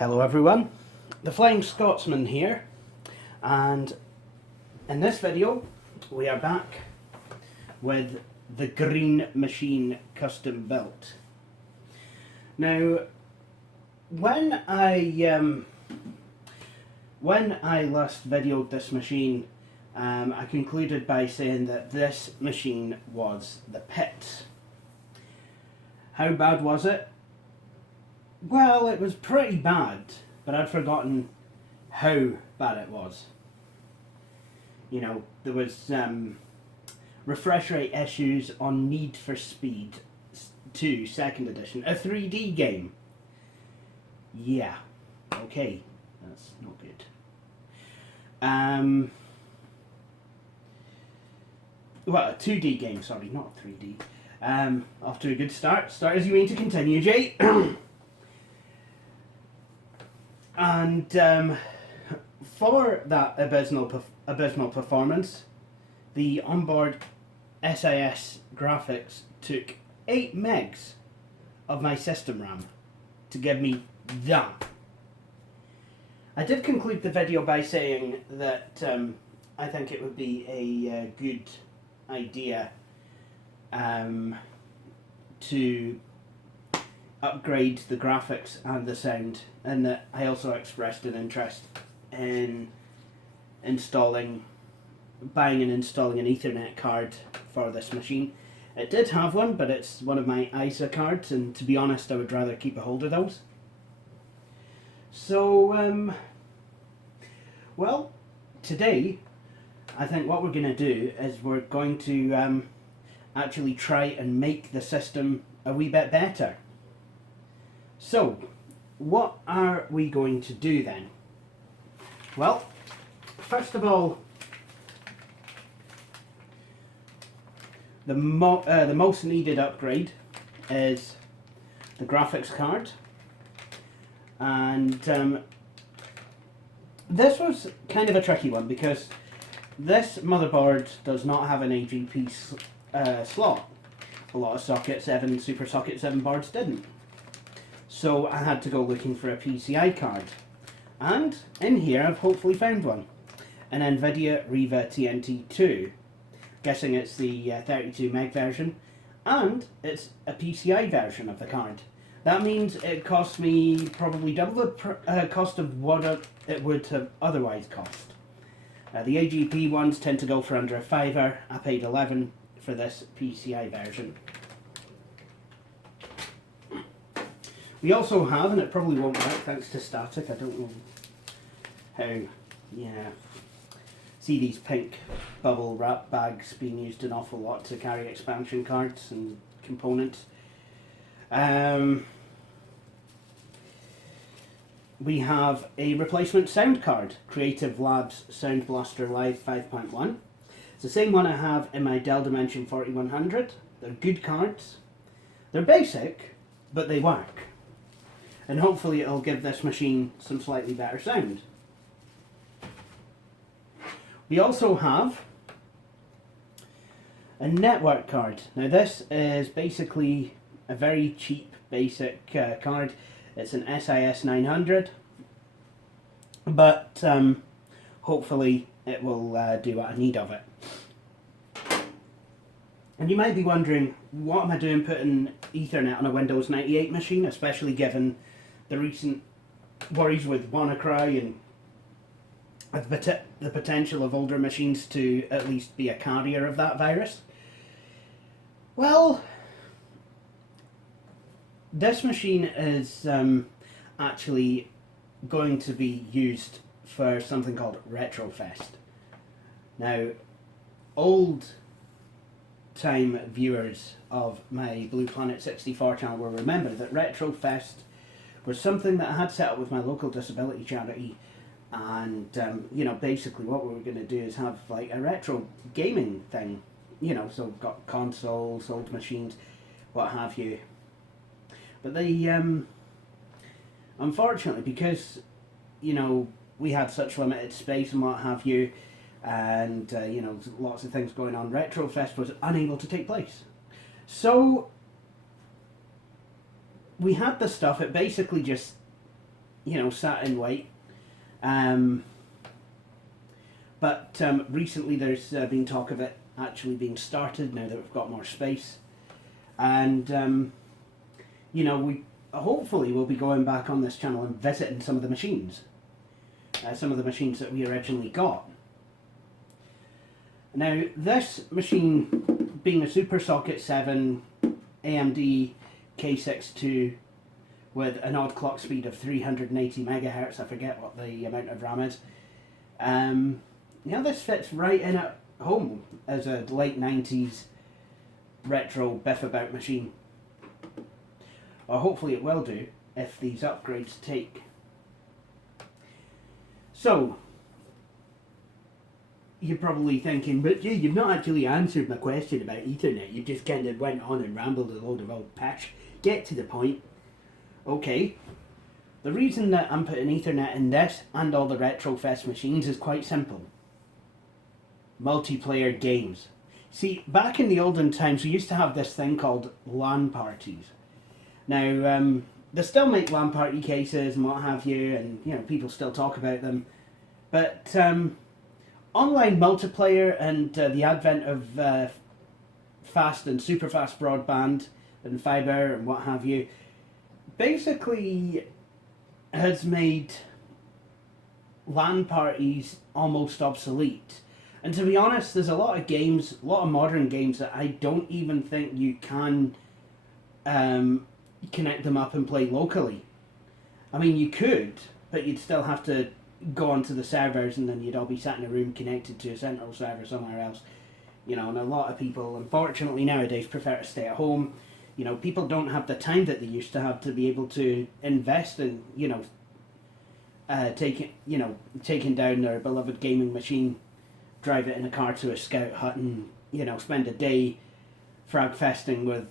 Hello everyone, the Flying Scotsman here, and in this video we are back with the Green Machine custom built. Now when I last videoed this machine, I concluded by saying that this machine was the pit. How bad was it? Well, it was pretty bad, but I'd forgotten how bad it was. You know, there was refresh rate issues on Need for Speed 2 2nd edition, a 3D game. Yeah, okay, that's not good. Well, a 2D game, sorry, not 3D. Off to a good start. Start as you mean to continue, Jay. And for that abysmal performance, the onboard SIS graphics took 8 megs of my system RAM to give me that. I did conclude the video by saying that I think it would be a good idea to upgrade the graphics and the sound, and that I also expressed an interest in buying and installing an Ethernet card for this machine. It did have one, but it's one of my ISA cards, and to be honest I would rather keep a hold of those. So well, today I think what we're going to do is we're going to actually try and make the system a wee bit better. So, what are we going to do then? Well, first of all, the most needed upgrade is the graphics card, and this was kind of a tricky one because this motherboard does not have an AGP slot. A lot of Super Socket 7 boards didn't. So I had to go looking for a PCI card, and in here I've hopefully found one, an NVIDIA Riva TNT2. Guessing it's the 32 meg version, and it's a PCI version of the card. That means it cost me probably double the cost of what it would have otherwise cost. The AGP ones tend to go for under a £5. I paid 11 for this PCI version. We also have, and it probably won't work thanks to static, I don't know how, yeah. See these pink bubble wrap bags being used an awful lot to carry expansion cards and components. We have a replacement sound card, Creative Labs Sound Blaster Live 5.1. It's the same one I have in my Dell Dimension 4100. They're good cards. They're basic, but they work. And hopefully it'll give this machine some slightly better sound. We also have a network card. Now this is basically a very cheap basic card. It's an SIS 900, but hopefully it will do what I need of it. And you might be wondering, what am I doing putting Ethernet on a Windows 98 machine, especially given the recent worries with WannaCry and the potential of older machines to at least be a carrier of that virus? Well, this machine is actually going to be used for something called Retrofest. Now, old time viewers of my Blue Planet 64 channel will remember that Retrofest was something that I had set up with my local disability charity, and you know, basically what we were going to do is have like a retro gaming thing, you know, so got consoles, old machines, what have you. But they unfortunately, because you know we had such limited space and what have you, and you know, lots of things going on, Retrofest was unable to take place. So we had the stuff, it basically just satin white. But recently there's been talk of it actually being started now that we've got more space. And, we hopefully will be going back on this channel and visiting some of the machines. Some of the machines that we originally got. Now, this machine being a Super Socket 7 AMD K62 with an odd clock speed of 380 megahertz, I forget what the amount of RAM is. This fits right in at home as a late 90s retro biff about machine. Or hopefully it will do if these upgrades take. So, you're probably thinking, but gee, you've not actually answered my question about Ethernet. You just kind of went on and rambled a load of old pish. Get to the point. Okay. The reason that I'm putting Ethernet in this and all the Retrofest machines is quite simple. Multiplayer games. See, back in the olden times, we used to have this thing called LAN parties. Now, they still make LAN party cases and what have you, and people still talk about them. But online multiplayer and the advent of fast and super fast broadband and fibre and what have you, basically has made LAN parties almost obsolete. And to be honest, there's a lot of games, a lot of modern games that I don't even think you can connect them up and play locally. I mean, you could, but you'd still have to go onto the servers and then you'd all be sat in a room connected to a central server somewhere else. And a lot of people, unfortunately, nowadays prefer to stay at home. People don't have the time that they used to have to be able to invest in, taking down their beloved gaming machine, drive it in a car to a scout hut and, spend a day frag festing with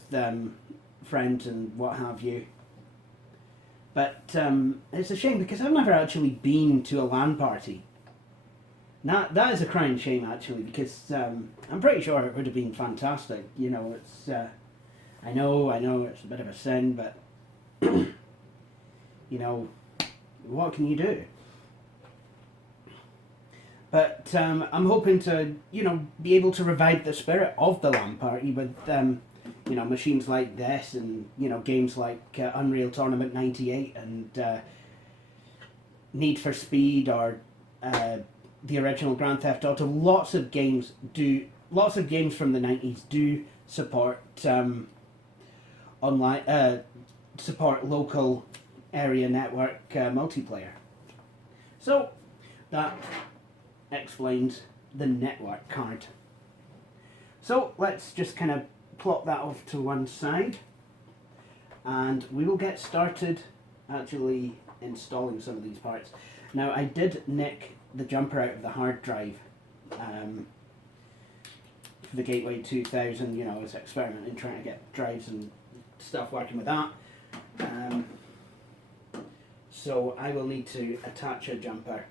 friends and what have you. But it's a shame because I've never actually been to a LAN party. That is a crying shame actually, because I'm pretty sure it would have been fantastic. It's I know it's a bit of a sin, but what can you do? But I'm hoping to be able to revive the spirit of the LAN party with machines like this and games like Unreal Tournament 98 and Need for Speed or the original Grand Theft Auto. Lots of games from the 90s do support online support local area network multiplayer. So that explains the network card. So let's just kind of plot that off to one side and we will get started actually installing some of these parts. Now, I did nick the jumper out of the hard drive for the Gateway 2000. I was experimenting trying to get drives and stuff working with that. So I will need to attach a jumper.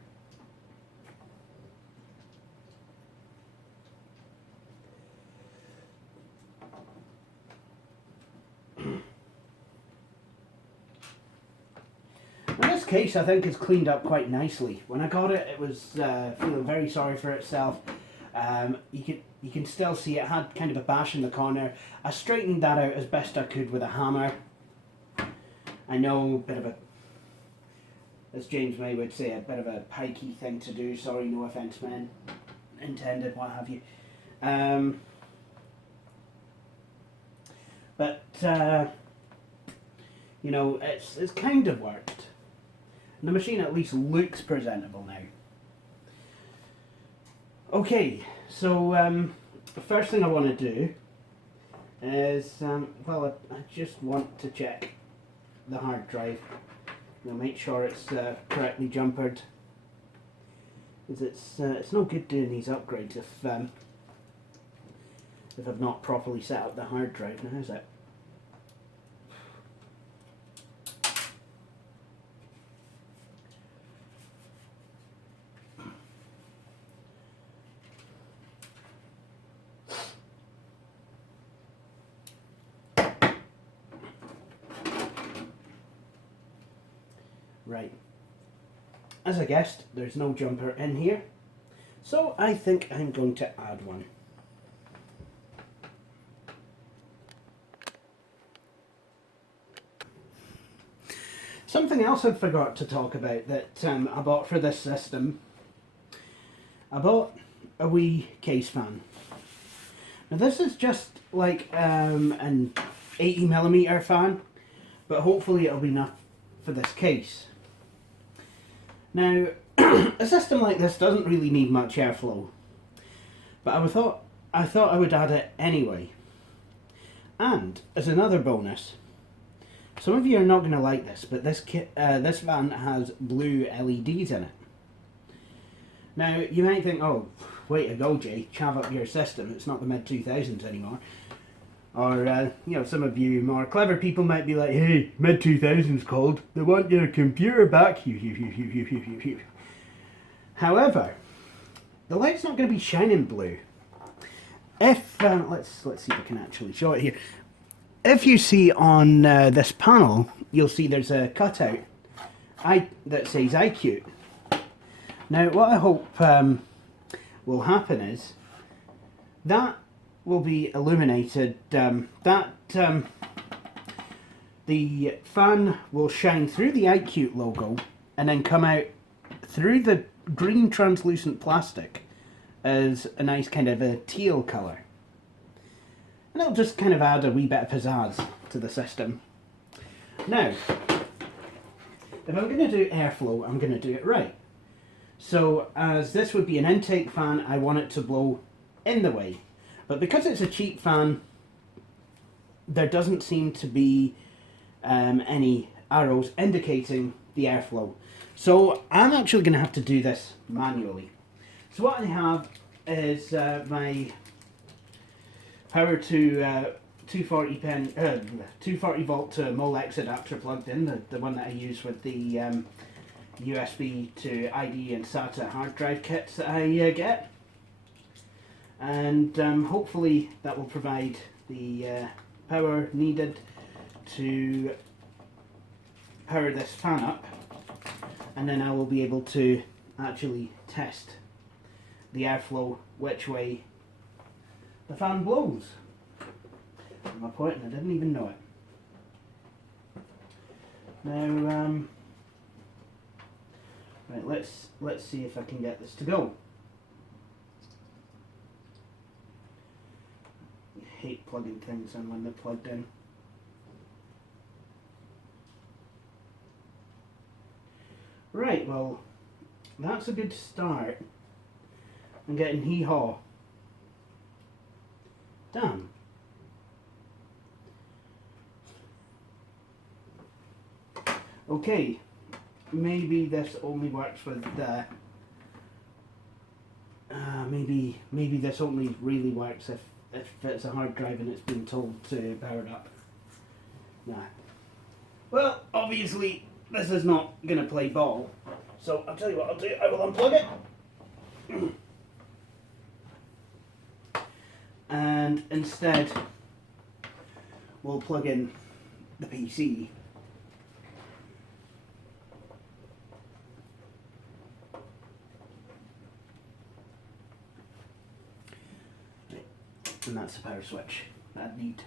This case I think is cleaned up quite nicely. When I got it, it was feeling very sorry for itself. You can still see it had kind of a bash in the corner. I straightened that out as best I could with a hammer. I know, a bit of a, as James May would say, a bit of a pikey thing to do. Sorry, no offence, men intended, what have you. But it's kind of worked. The machine at least looks presentable now. Okay, so the first thing I want to do is, I just want to check the hard drive. Make sure it's correctly jumpered. Because it's no good doing these upgrades if I've not properly set up the hard drive. Now, is it? Right, as I guessed, there's no jumper in here, so I think I'm going to add one. Something else I forgot to talk about that I bought for this system, I bought a wee case fan. Now this is just like an 80mm fan, but hopefully it'll be enough for this case. Now, a system like this doesn't really need much airflow, but I thought I would add it anyway. And as another bonus, some of you are not going to like this, but this fan has blue LEDs in it. Now, you might think, oh, way to go, Jay, chav up your system, it's not the mid-2000s anymore. Or, you know, some of you more clever people might be like, hey, mid-2000s cold, they want your computer back. However, the light's not going to be shining blue. If, let's see if I can actually show it here. If you see on this panel, you'll see there's a cutout that says iCute. Now, what I hope will happen is that will be illuminated. The fan will shine through the iCute logo and then come out through the green translucent plastic as a nice kind of a teal colour. And it'll just kind of add a wee bit of pizzazz to the system. Now, if I'm going to do airflow, I'm going to do it right. So, as this would be an intake fan, I want it to blow in the way. But because it's a cheap fan, there doesn't seem to be any arrows indicating the airflow. So, I'm actually going to have to do this manually. So what I have is my power to 240 volt to Molex adapter plugged in, the one that I use with the USB to ID and SATA hard drive kits that I get. And hopefully that will provide the power needed to power this fan up, and then I will be able to actually test the airflow, which way the fan blows. At my point, and I didn't even know it. Now, right, let's see if I can get this to go. I hate plugging things in when they're plugged in. Right, well, that's a good start. I'm getting hee-haw. Damn. Okay, maybe this only works with the... maybe this only really works if it's a hard drive and it's been told to power it up. Nah. Well, obviously, this is not going to play ball. So, I'll tell you what I'll do. I will unplug it. And instead, we'll plug in the PC. And that's the power switch that I need.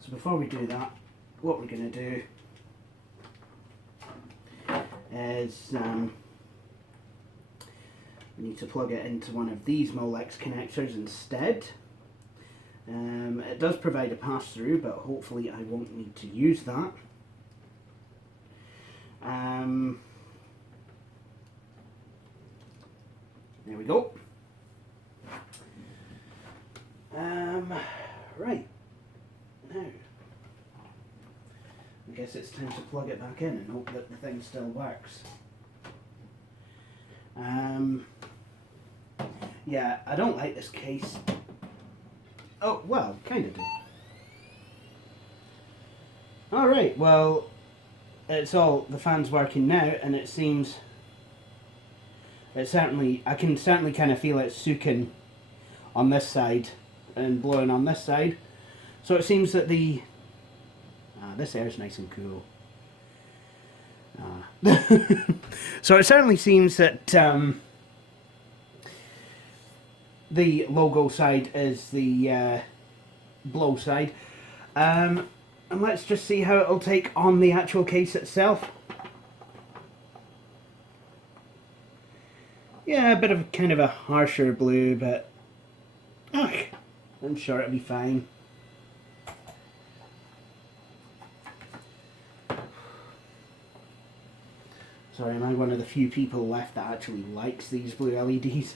So before we do that, what we're going to do is we need to plug it into one of these Molex connectors instead. It does provide a pass-through, but hopefully I won't need to use that. There we go. Right, now, I guess it's time to plug it back in and hope that the thing still works. Yeah, I don't like this case. Oh, well, kind of do. Alright, well, the fan's working now, and it seems, I can certainly kind of feel it soaking on this side and blowing on this side. So it seems that this air is nice and cool. So it certainly seems that the logo side is the blow side. And let's just see how it'll take on the actual case itself. Yeah, a bit of kind of a harsher blue, but I'm sure it'll be fine. Sorry, am I one of the few people left that actually likes these blue LEDs?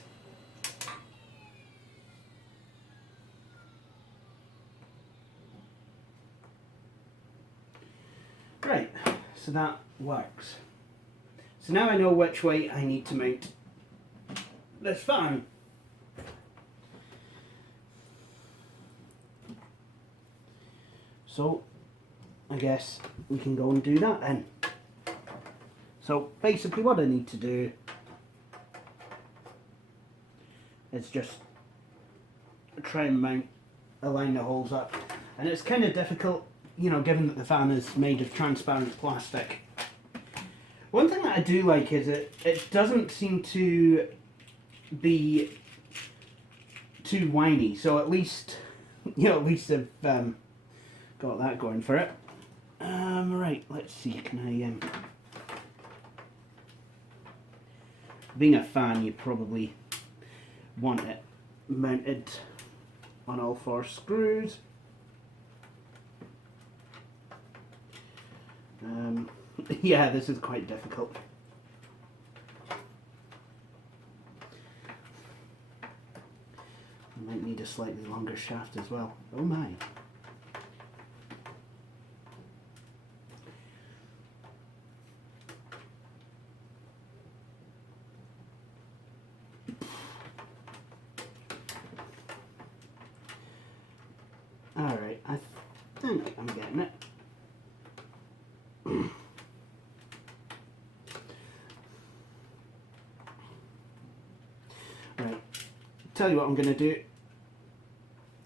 Right, so that works. So now I know which way I need to mount this fan. So I guess we can go and do that then. So basically what I need to do is just try and align the holes up. And it's kind of difficult, you know, given that the fan is made of transparent plastic. One thing that I do like is it doesn't seem to be too whiny. So at least, you know, at least I've got that going for it. Right, let's see, can I... Being a fan, you probably want it mounted on all 4 screws. Yeah, this is quite difficult. I might need a slightly longer shaft as well. Oh my. Alright, I think I'm getting it. Right, tell you what I'm going to do.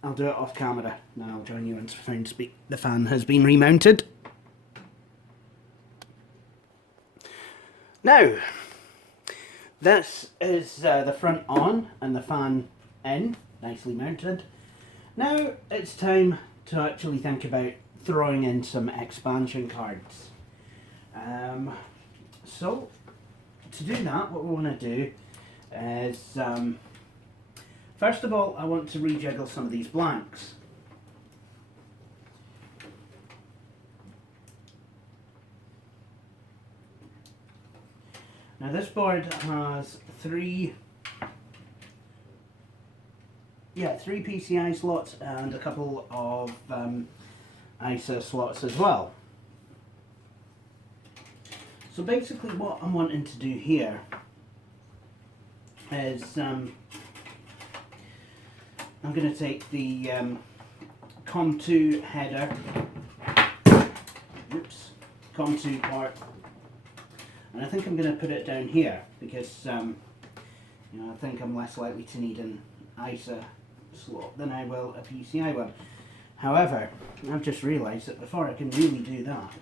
I'll do it off camera. Now I'll join you once the fan has been remounted. Now, this is the front on and the fan in, nicely mounted. Now it's time to actually think about throwing in some expansion cards. So to do that, what we want to do is first of all I want to rejiggle some of these blanks. Now this board has three PCI slots and a couple of ISA slots as well. So basically what I'm wanting to do here is I'm going to take the COM2 header, COM2 part, and I think I'm going to put it down here because you know, I think I'm less likely to need an ISA slot than I will a PCI one. However, I've just realised that before I can really do that,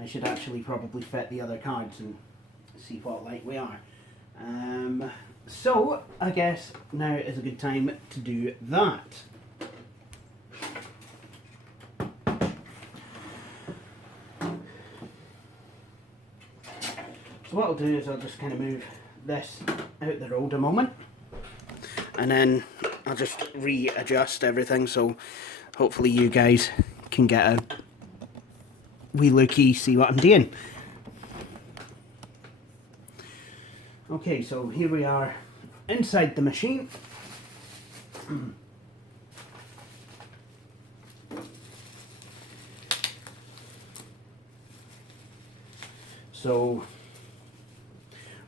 I should actually probably fit the other cards and see what light we are. So I guess now is a good time to do that. So what I'll do is I'll just kind of move this out the road a moment, and then I'll just readjust everything so hopefully you guys can get a wee looky, see what I'm doing. Okay, so here we are inside the machine. So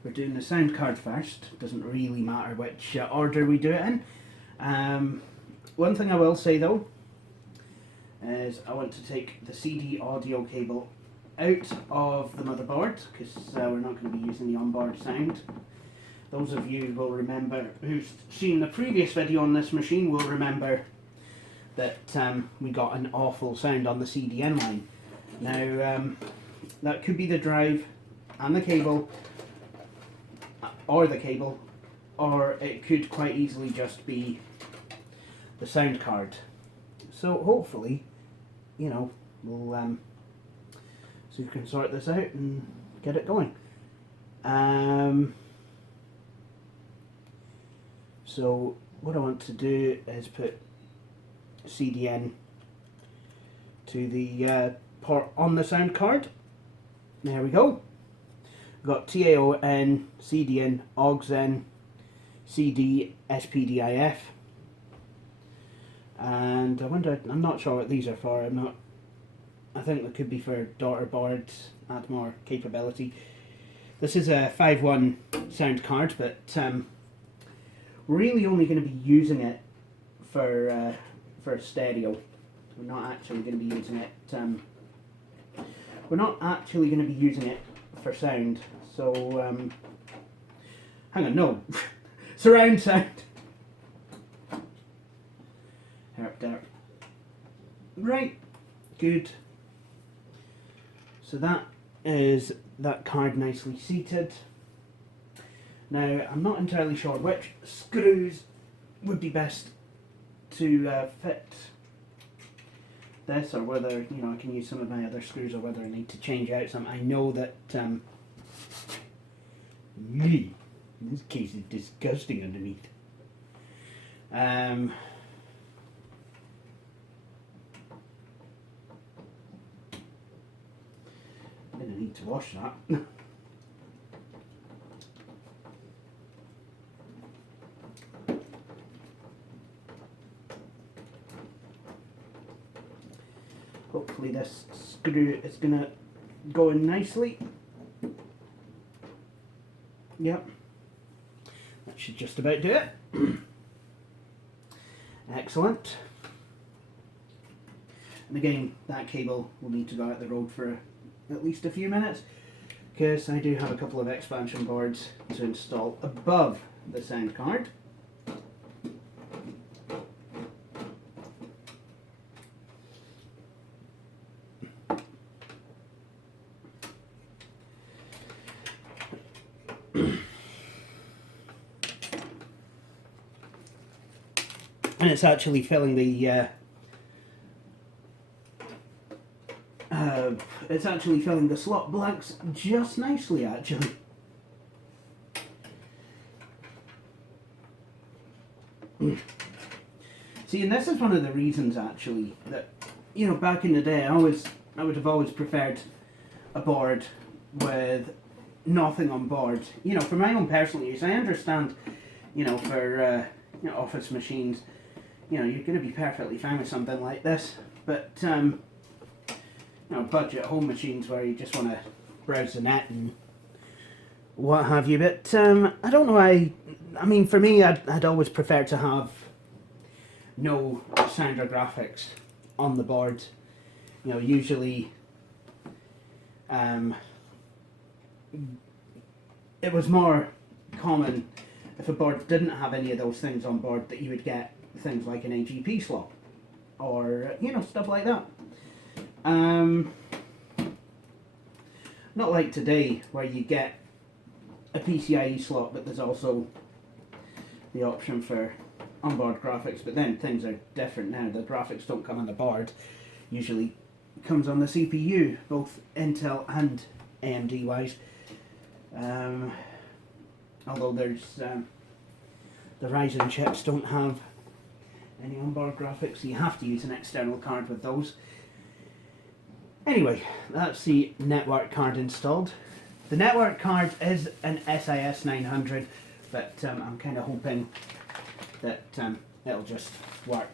we're doing the sound card first. Doesn't really matter which order we do it in. One thing I will say though is I want to take the CD audio cable out of the motherboard because we're not going to be using the onboard sound. Those of you will remember who've seen the previous video on this machine will remember that we got an awful sound on the CDN line. Now that could be the drive and the cable, or it could quite easily just be the sound card. So hopefully, you know, we'll so you can sort this out and get it going. So what I want to do is put CDN to the port on the sound card. There we go. We've got TAON, CDN, AUXN, CD, SPDIF. And I wonder, I'm not sure what these are for. I think they could be for daughter boards, add more capability. This is a 5.1 sound card, but we're really only going to be using it for stereo. We're not actually going to be using it. We're not actually going to be using it for sound. So hang on, no, surround sound. Herp derp. Right, good. So that is that card nicely seated. Now I'm not entirely sure which screws would be best to fit this, or whether, you know, I can use some of my other screws, or whether I need to change out some. I know that this case is disgusting underneath. I'm gonna need to wash that. Hopefully this screw is gonna go in nicely. Yep, that should just about do it. Excellent. And again, that cable will need to go out the road for at least a few minutes, because I do have a couple of expansion boards to install above the sound card. And it's actually filling the slot blanks just nicely, actually. See, and this is one of the reasons, actually, that, you know, back in the day, I would have always preferred a board with nothing on board. You know, for my own personal use, I understand, you know, for you know, office machines, you know, you're going to be perfectly fine with something like this, but you know, budget home machines where you just want to browse the net and what have you. But I don't know, I mean, for me, I'd always prefer to have no sound or graphics on the board. You know, usually it was more common if a board didn't have any of those things on board, that you would get things like an AGP slot, or, you know, stuff like that. Not like today, where you get a PCIe slot, but there's also the option for onboard graphics. But then things are different now. The graphics don't come on the board. Usually comes on the CPU, both Intel and AMD wise. Although there's the Ryzen chips don't have any onboard graphics, so you have to use an external card with those. Anyway, that's the network card installed. The network card is an SIS 900, but I'm kind of hoping that it'll just work.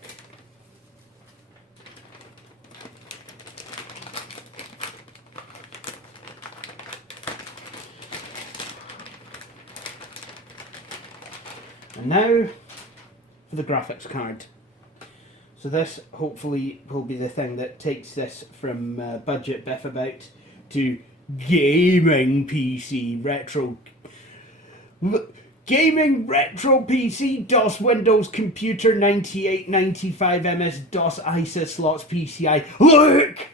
And now for the graphics card. So this hopefully will be the thing that takes this from budget biff about to gaming PC gaming retro PC DOS Windows Computer 9895 MS DOS ISA slots PCI. Look!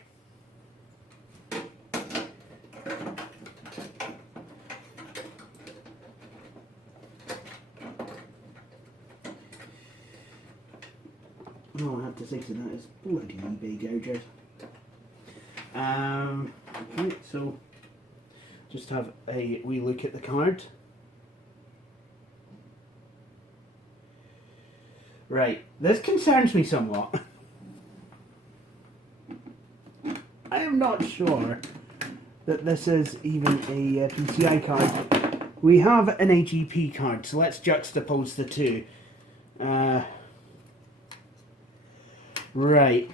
Bloody eBay gougers. Right, so just have a wee look at the card. Right, this concerns me somewhat. I am not sure that this is even a PCI card. We have an AGP card, so let's juxtapose the two. Right.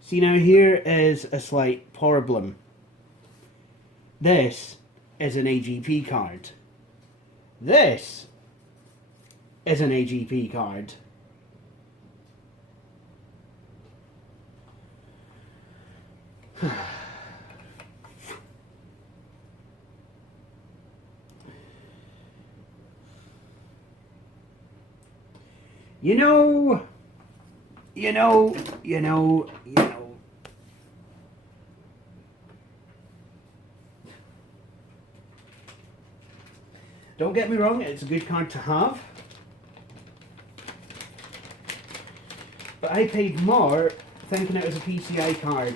See, now here is a slight problem. This is an AGP card. This is an AGP card. You know. Don't get me wrong, it's a good card to have. But I paid more thinking it was a PCI card.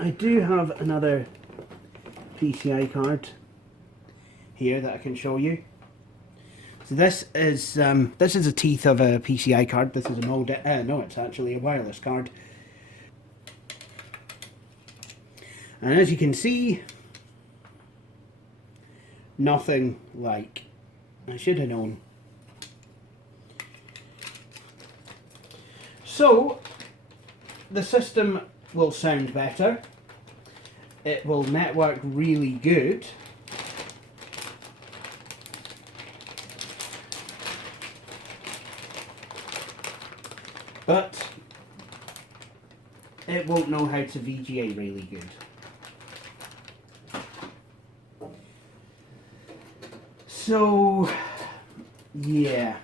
I do have another PCI card here that I can show you. So this is a teeth of a PCI card. This is an old no, it's actually a wireless card. And as you can see, nothing like. I should have known. So the system will sound better. It will network really good. But it won't know how to VGA really good. So, yeah.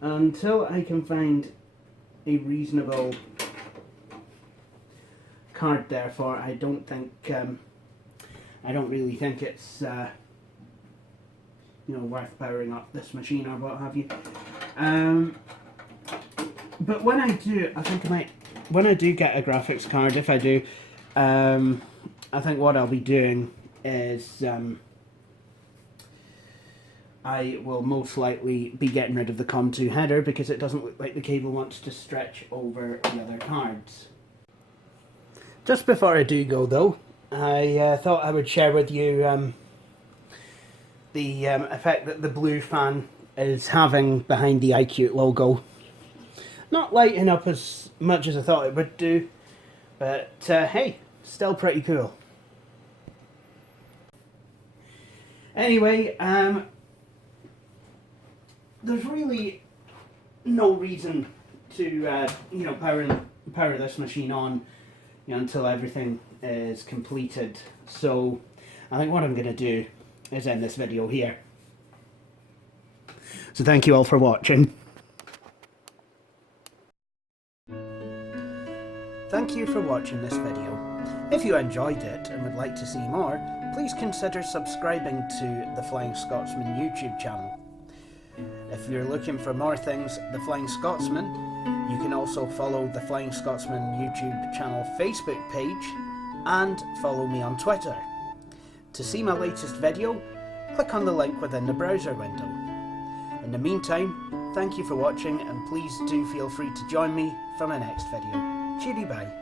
Until I can find a reasonable card, therefore, I don't really think it's worth powering up this machine or what have you. But when I do, I think when I do get a graphics card, if I do, I think what I'll be doing is I will most likely be getting rid of the COM2 header because it doesn't look like the cable wants to stretch over the other cards. Just before I do go though, I thought I would share with you the effect that the blue fan is having behind the iQute logo. Not lighting up as much as I thought it would do, but hey, still pretty cool. Anyway, there's really no reason to power this machine on until everything is completed. So I think what I'm going to do is end this video here. So thank you all for watching. Thank you for watching this video. If you enjoyed it and would like to see more, please consider subscribing to the Flying Scotsman YouTube channel. If you're looking for more things The Flying Scotsman, you can also follow the Flying Scotsman YouTube channel Facebook page and follow me on Twitter. To see my latest video, click on the link within the browser window. In the meantime, thank you for watching and please do feel free to join me for my next video. Cheery bye.